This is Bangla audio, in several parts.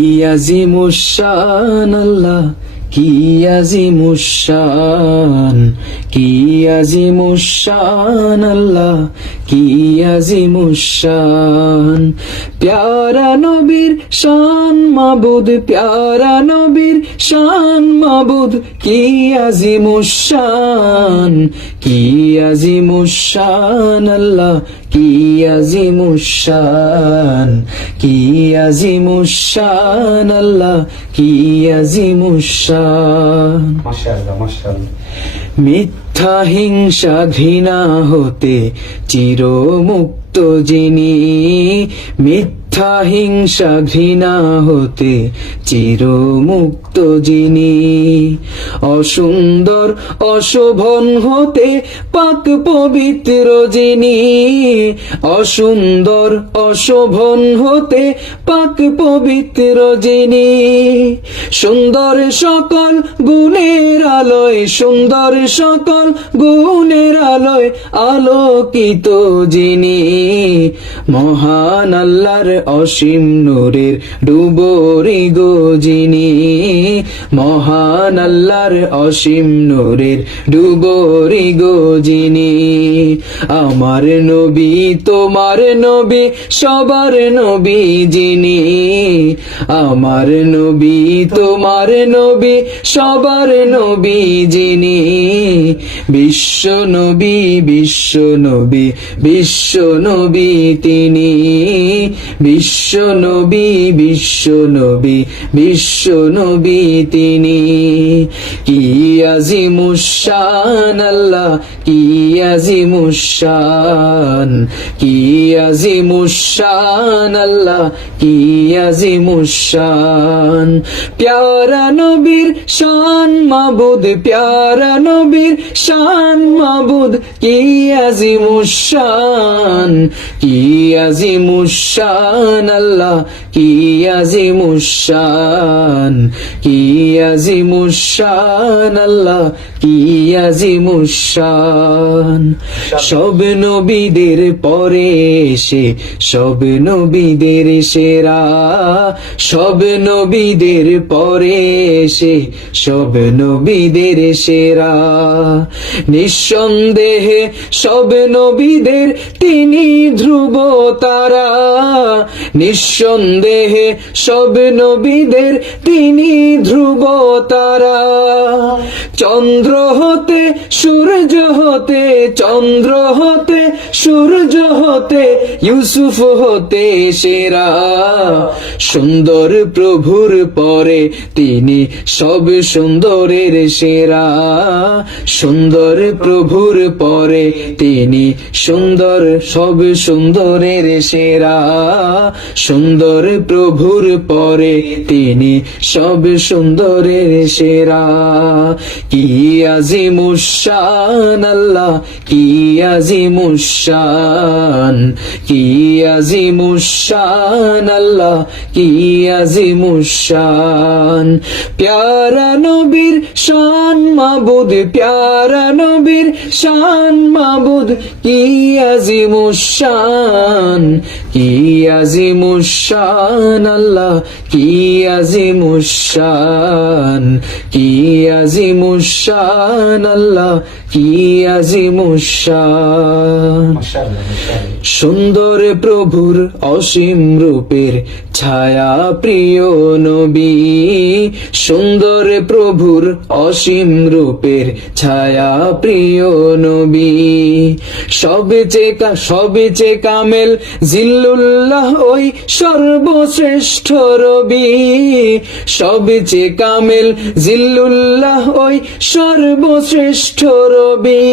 ইয়াজিমুশান আল্লাহ কি আজিমুশান? কি আজিমুশান আল্লাহ? কি আজিমুশান? প্যারা নবীর শান মাবুদ, প্যারা নবীর শান মাবুদ, কি আজিমুশান? কি আজিমুশান আল্লাহ? কি আজিমুশান? কি আজিমুশান আল্লাহ? কি আজিমুশান? মাশাআল্লাহ মাশাআল্লাহ মিথ্যা হিংসা ঘৃণা হতে চির মুক্ত যিনি মিথ্যা হিংসা ঘৃণা হতে চিরমুক্ত যিনি। অসুন্দর অশোভন হতে পাক পবিত্র যিনি। অসুন্দর অশোভন হতে পাক পবিত্র যিনি। সুন্দর সকল গুণের আলোয়, সুন্দর সকল গুণের আলোয় আলোকিত যিনি। মহান আল্লাহর অসীম নূরের ডুবরি গো যিনি মহান আল্লাহর অসীম নূরের ডুবরি গো যিনি আমার নবী, তোমার নবী, সবার নবী যিনি। আমার নবী, তোমার নবী, সবার নবী যিনি। বিশ্ব নবী বিশ্ব নবী বিশ্ব নবী তিনি। বিশ্ব নবী বিশ্ব নবী বিশ্ব নবী তিনি। কি আজিমুশান আল্লাহ, কি আজিমুশান কি আজিমুশান আল্লাহ, কি আজিমুশান প্যারা নবীর শান মাবুদ, প্যারা নবীর শান মাবুদ, কি আজিমুশান কি আজিমুশান আল্লাহ, কি আজিমুশান কি আজিমুশান আল্লাহ, কি আজিমুশান সব নবীদের পরে এসে, সব নবীদের সেরা, সব নবীদের পরে এসে, সব নবীদের সেরা। নিঃসন্দেহে সব নবীদের তিনি ধ্রুব তারা, নিঃসন্দেহে সব নবীদের তিনি ধ্রুব তারা। চন্দ্র হতে সূর্য হতে চন্দ্র হতে, সূর্য হতে, ইউসুফ হতে সেরা। সুন্দর প্রভুর পরে তিনি সব সুন্দরের সেরা। সুন্দর প্রভুর পরে তিনি সুন্দর, সব সুন্দরের সেরা। সুন্দর প্রভুর পরে তিনি সব সুন্দরের সেরা। কি আজিমুশান আল্লাহ, কি আজিমুশান কি আজিমুশান আল্লাহ, কি আজিমুশান প্যারা নবীর শান মাবুদ, প্যারা নবীর শান মাবুদ, কি আজিমুশান কি আজিমুশান আল্লাহ, কি আজিমুশান কি আজিমুশান আল্লাহ, কি আজিমুশান সুন্দর প্রভুর অসীম রূপের ছায়া প্রিয় নবী, সুন্দর প্রভুর অসীম রূপের ছায়া প্রিয় নবী। সবচেয়ে সবচেয়ে কামেল জিল্লুল্লাহ ওই সর্বশ্রেষ্ঠ রবি। সবচেয়ে কামেল জিল্লুল্লাহ ওই সর্বশ্রেষ্ঠ রবি।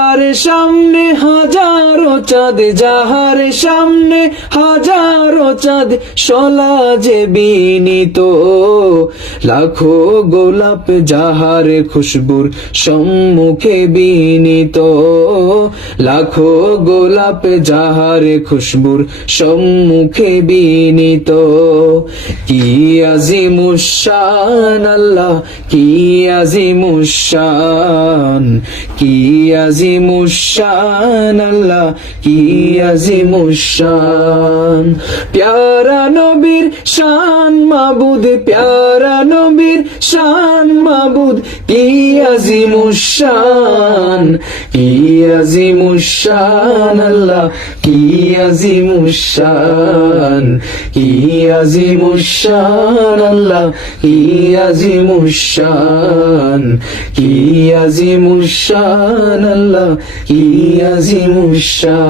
যাহার সামনে হাজারো চাঁদ, যাহার সামনে হাজারো চাঁদ, সলা যে বিনীত। লাখো গোলাপ যাহার খুশবুর সম্মুখে বিনীত। লাখো গোলাপ যাহার খুশবুর সম্মুখে বিনীত। কি আজিমুশ আজিমুশান আল্লাহ, কি আজি আজিমুশান কি আজিমুশান আল্লাহ কি আজিমুশান প্যারা নবীর শান মাবুদ, প্যারা নবীর শান মাবুদ, কি আজিমুশান কি আজিমুশান আল্লাহ, কি আজিমুশান কি আজিমুশান আল্লাহ, কি আজিমুশান কি আজিমুশান আল্লাহ, কি আজিমুশান